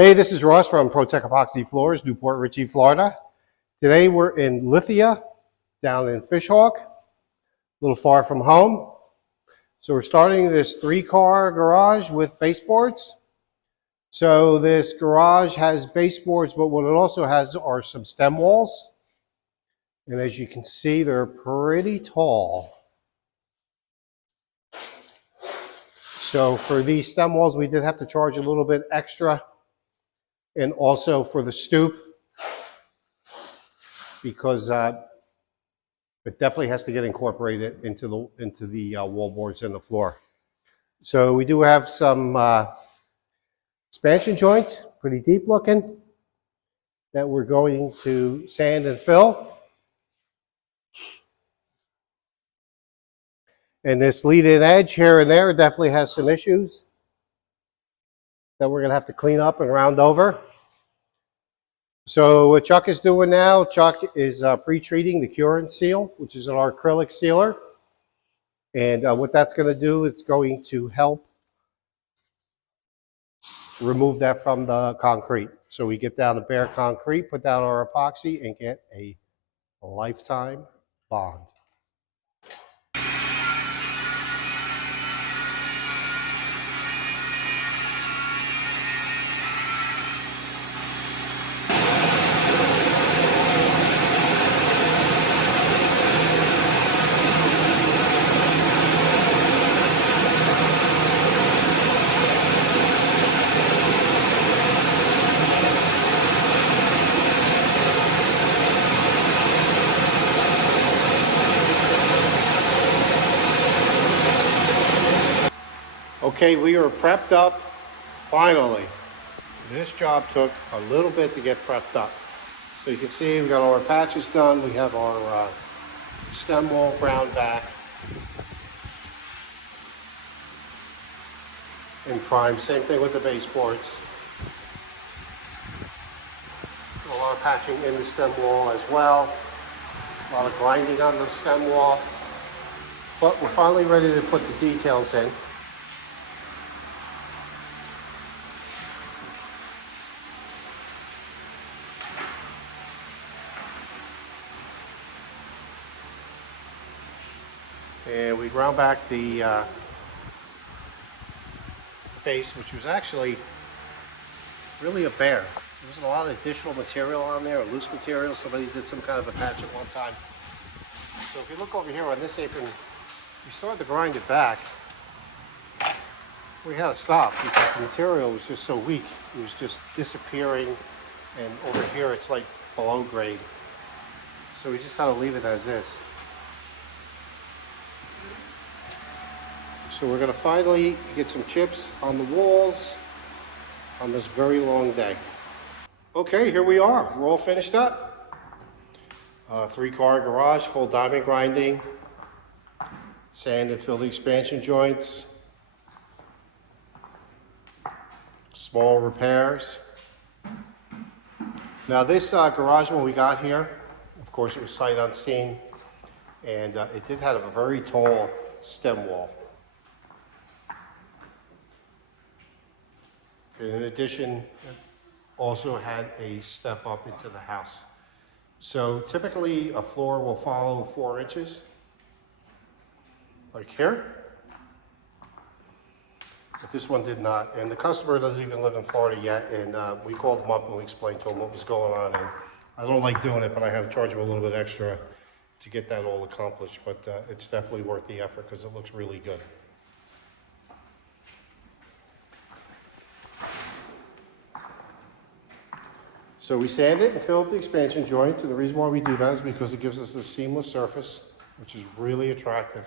Hey, this is Ross from ProTech Epoxy Floors, Newport Richey, Florida. Today we're in Lithia, down in Fishhawk, a little far from home. So we're starting this 3-car garage with baseboards. So this garage has baseboards, but what it also has are some stem walls. And as you can see, they're pretty tall. So for these stem walls, we did have to charge a little bit extra. And also for the stoop, because it definitely has to get incorporated into the wall boards and the floor. So we do have some expansion joints, pretty deep looking, that we're going to sand and fill. And this lead-in edge here and there definitely has some issues that we're going to have to clean up and round over. So what Chuck is doing now, Chuck is pre-treating the cure and seal, which is our acrylic sealer. And what that's going to do is going to help remove that from the concrete. So we get down to bare concrete, put down our epoxy, and get a lifetime bond. Okay, we are prepped up, finally. This job took a little bit to get prepped up. So you can see we got all our patches done. We have our stem wall ground back and primed. Same thing with the baseboards. A lot of patching in the stem wall as well. A lot of grinding on the stem wall. But we're finally ready to put the details in. And we ground back the face, which was actually really a bear. There was a lot of additional material on there, loose material. Somebody did some kind of a patch at one time. So if you look over here on this apron, we started to grind it back. We had to stop because the material was just so weak. It was just disappearing, and over here it's like below grade. So we just had to leave it as is. So we're going to finally get some chips on the walls on this very long day. Okay, here we are. We're all finished up. 3-car garage, full diamond grinding, sand and fill the expansion joints, small repairs. Now this garage when we got here, of course it was sight unseen, and it did have a very tall stem wall. In addition, it also had a step up into the house. So typically a floor will follow 4 inches, like here. But this one did not. And the customer doesn't even live in Florida yet. And we called him up and we explained to him what was going on. And I don't like doing it, but I have to charge him a little bit extra to get that all accomplished. But it's definitely worth the effort because it looks really good. So we sand it and fill up the expansion joints, and the reason why we do that is because it gives us a seamless surface, which is really attractive.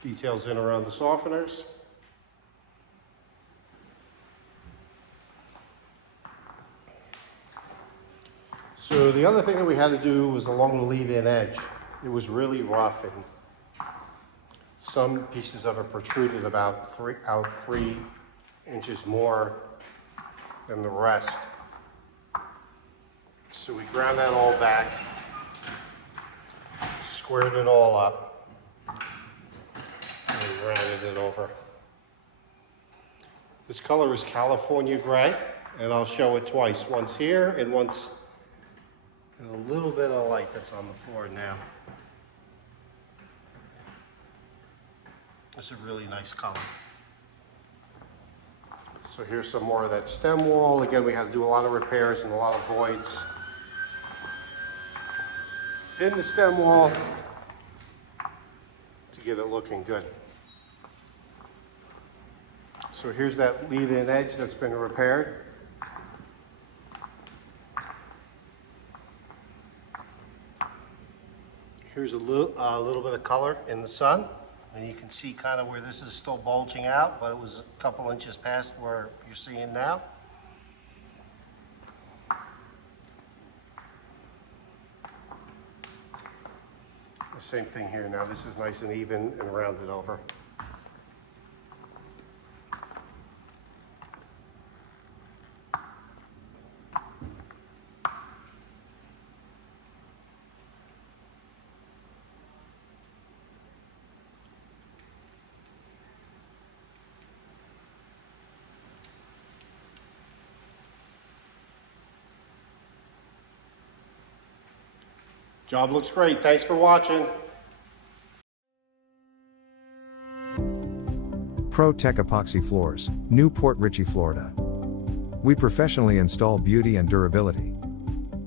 Details in around the softeners. So the other thing that we had to do was along the lead-in edge. It was really rough, and some pieces of it protruded about 3 inches more than the rest. So we ground that all back, squared it all up, and rounded it over. This color is California Gray, and I'll show it twice. Once here and once in a little bit of light that's on the floor now. It's a really nice color. So here's some more of that stem wall. Again, we had to do a lot of repairs and a lot of voids in the stem wall to get it looking good. So here's that lead-in edge that's been repaired. Here's a little bit of color in the sun. And you can see kind of where this is still bulging out, but it was a couple inches past where you're seeing now. The same thing here now. This is nice and even and rounded over. Job looks great. Thanks for watching. Pro-Tech Epoxy Floors, Newport Richey, Florida. We professionally install beauty and durability.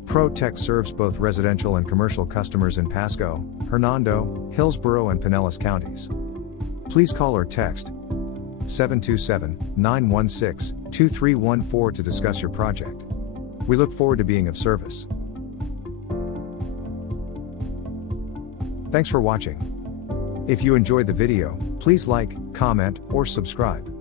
Pro-Tech serves both residential and commercial customers in Pasco, Hernando, Hillsborough, and Pinellas counties. Please call or text 727-916-2314 to discuss your project. We look forward to being of service. Thanks for watching. If you enjoyed the video, please like, comment, or subscribe.